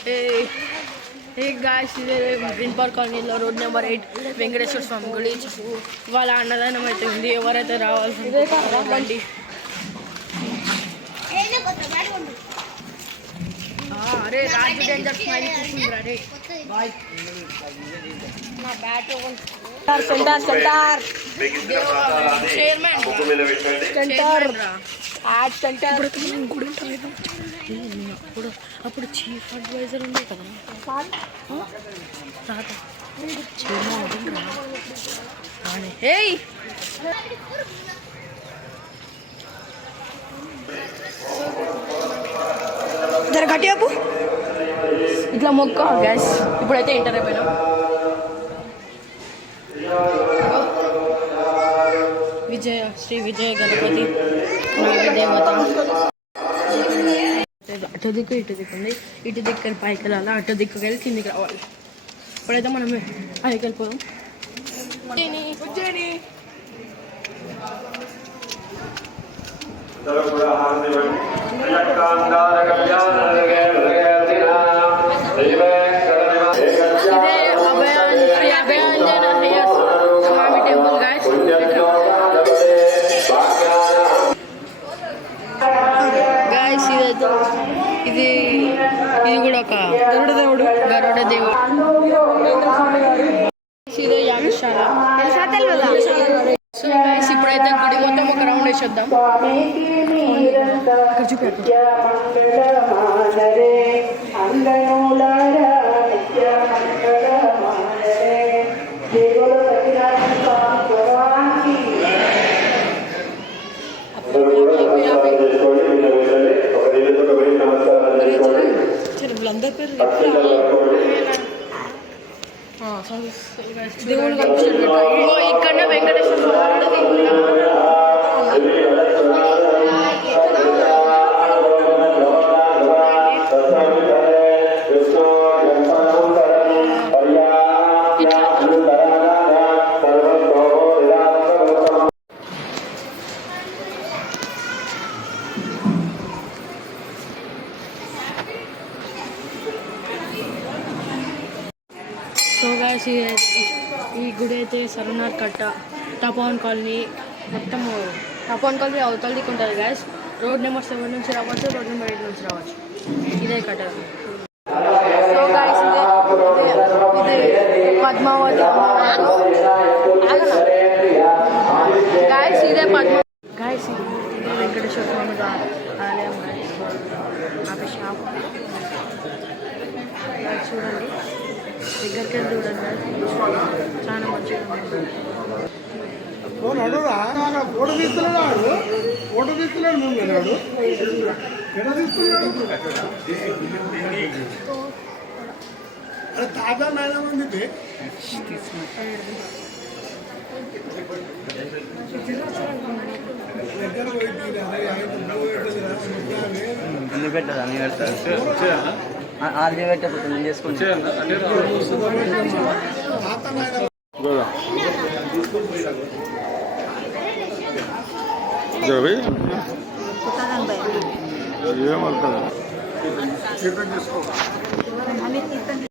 ఇదే green park కాలనీలో road number 8 Venkateswara స్వామి గుడి. వాళ్ళ అన్నదానం అయితే ఉంది. ఎవరైతే రావాల్సి రండి. అరే రాజు డేంజర్ స్మైల్ చూస్తుందిరా రే. బాయ్ నా బ్యాట్ సెంటర్ చైర్మన్ అప్పుడు చీఫ్ అడ్వైజర్ ఉంది కదా జర గట్టిగా ఇట్లా మొక్క గ్యాస్. ఇప్పుడైతే ఎంటర్ అయిపోయినా. శ్రీ విజయ గణపతి నాగదేవత. అటు దిక్కు ఇటు దిక్కు ఉంది. ఇటు దిక్కు పైకి వెళ్ళాలి, అటు దిక్కుకి వెళ్ళి కిందికి రావాలి. ఇప్పుడైతే మనం పైకి వెళ్ళిపోదాం. ఇది కూడా ఒక గరుడ దేవుడు. ఇదే యాగశాల. ఇప్పుడైతే గుడి మొత్తం ఒక రౌండ్ వేసేద్దాం. వీళ్ళందరి పేరు దేవుడు ఇక్కడ వెంకటేశ్వర ఈ గుడి అయితే సరనార్ కట్ట టపాన్ కాలనీ మొత్తం టపాన్ కాలనీ అవతల దిక్కు ఉంటుంది గ్యాస్. రోడ్ నెంబర్ 7 నుంచి రావచ్చు, రోడ్ నెంబర్ 8 నుంచి రావచ్చు. ఇదే కట్ట. సో గాయస్ ఇదే పద్మావతి గాయస్. ఇదే గాయస్ ఇదే వెంకటేశ్వర స్వామి ఆలయం గాయస్. అభిషేకం చూడండి, దగ్గరికి వెళ్ళి చూడండి. చాలా మంచిగా ఫోటో తీస్తున్నాడు. ఫోటో తీస్తున్నాడు ముందు ఎక్కడ తీస్తున్నాడు? అరే తాజా మేడం ఉంది. అన్ని పెట్టదు, అన్ని పెడతారు. అది పెట్టకపోతే నేను చేసుకుంటాను. ఏమంటారు?